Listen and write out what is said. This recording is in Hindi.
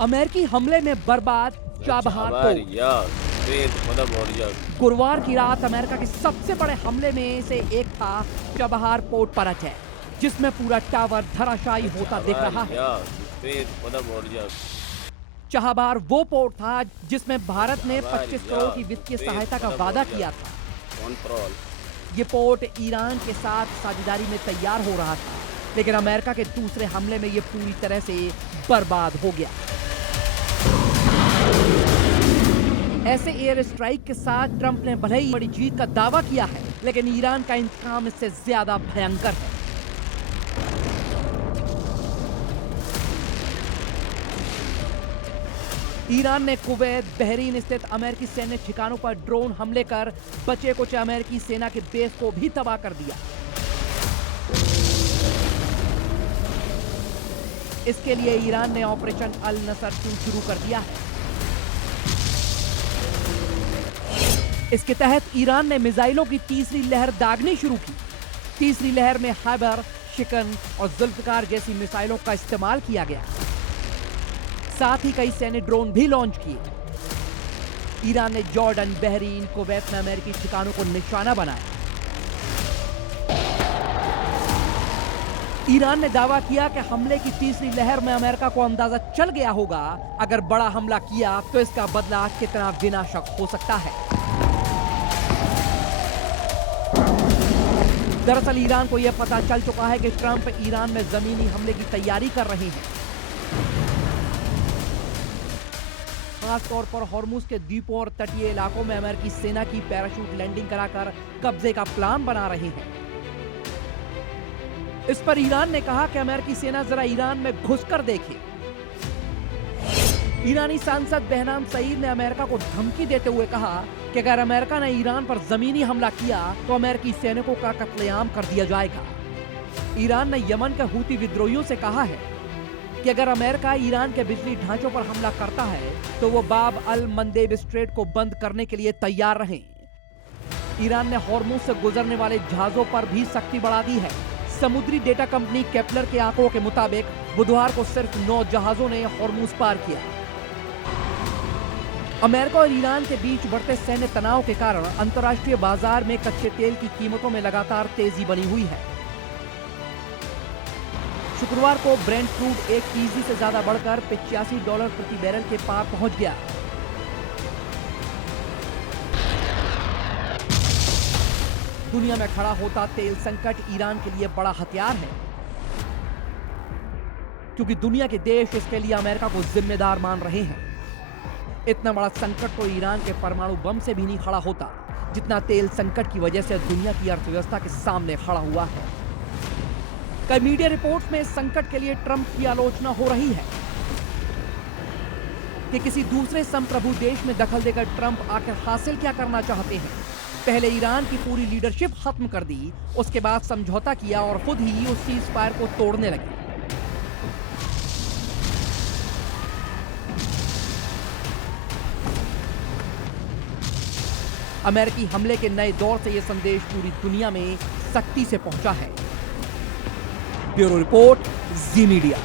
अमेरिकी हमले में बर्बाद चाबहार पोर्ट। गुरुवार की रात अमेरिका के सबसे बड़े हमले में से एक था चाबहार पोर्ट पराजय, जिसमें पूरा टावर धराशायी होता दिख रहा है। चाबहार वो पोर्ट था जिसमें भारत ने 25 करोड़ की वित्तीय सहायता का वादा किया था। ये पोर्ट ईरान के साथ साझेदारी में तैयार हो रहा था, लेकिन अमेरिका के दूसरे हमले में ये पूरी तरह से बर्बाद हो गया। ऐसे एयर स्ट्राइक के साथ ट्रंप ने भले ही बड़ी जीत का दावा किया है, लेकिन ईरान का इंतकाम इससे ज्यादा भयंकर है। ईरान ने कुवैत, बहरीन स्थित अमेरिकी सैन्य ठिकानों पर ड्रोन हमले कर बचे कुछ अमेरिकी सेना के बेस को भी तबाह कर दिया। इसके लिए ईरान ने ऑपरेशन अल नसर शुरू कर दिया है। इसके तहत ईरान ने मिसाइलों की तीसरी लहर दागनी शुरू की। तीसरी लहर में हैबर, शिकन और जुल्फकार जैसी मिसाइलों का इस्तेमाल किया गया। साथ ही कई सैन्य ड्रोन भी लॉन्च किए। ईरान ने जॉर्डन, बहरीन, कुवैत में अमेरिकी ठिकानों को निशाना बनाया। ईरान ने दावा किया कि हमले की तीसरी लहर में अमेरिका को अंदाजा चल गया होगा, अगर बड़ा हमला किया तो इसका बदला कितना विनाशक हो सकता है। दरअसल ईरान को यह पता चल चुका है कि ट्रंप ईरान में जमीनी हमले की तैयारी कर रहे हैं। खासतौर पर हॉर्मुज के द्वीपों और तटीय इलाकों में अमेरिकी सेना की पैराशूट लैंडिंग कराकर कब्जे का प्लान बना रहे हैं। इस पर ईरान ने कहा कि अमेरिकी सेना जरा ईरान में घुसकर देखे। ईरानी सांसद बहनाम सईद ने अमेरिका को धमकी देते हुए कहा कि अगर अमेरिका ने ईरान पर जमीनी हमला किया तो अमेरिकी सैनिकों का कत्लेआम कर दिया जाएगा। ईरान ने यमन के हूती विद्रोहियों से कहा है कि अगर अमेरिका ईरान के बिजली ढांचों पर हमला करता है तो वो बाब अल मंदेब स्ट्रेट को बंद करने के लिए तैयार रहें। ईरान ने हॉर्मुज से गुजरने वाले जहाजों पर भी सख्ती बढ़ा दी है। समुद्री डेटा कंपनी केपलर के आंकड़ों के मुताबिक बुधवार को सिर्फ 9 जहाजों ने हॉर्मुज पार किया। अमेरिका और ईरान के बीच बढ़ते सैन्य तनाव के कारण अंतर्राष्ट्रीय बाजार में कच्चे तेल की कीमतों में लगातार तेजी बनी हुई है। शुक्रवार को ब्रेंट क्रूड एक फीसदी से ज्यादा बढ़कर $85 प्रति बैरल के पार पहुंच गया। दुनिया में खड़ा होता तेल संकट ईरान के लिए बड़ा हथियार है, क्योंकि दुनिया के देश इसके लिए अमेरिका को जिम्मेदार मान रहे हैं। इतना बड़ा संकट तो ईरान के परमाणु बम से भी नहीं खड़ा होता, जितना तेल संकट की वजह से दुनिया की अर्थव्यवस्था के सामने खड़ा हुआ है। कई मीडिया रिपोर्ट्स में इस संकट के लिए ट्रंप की आलोचना हो रही है कि किसी दूसरे संप्रभु देश में दखल देकर ट्रंप आखिर हासिल क्या करना चाहते हैं। पहले ईरान की पूरी लीडरशिप खत्म कर दी, उसके बाद समझौता किया और खुद ही उस सीज़फायर को तोड़ने लगे। अमेरिकी हमले के नए दौर से यह संदेश पूरी दुनिया में सख्ती से पहुंचा है। ब्यूरो रिपोर्ट, जी मीडिया।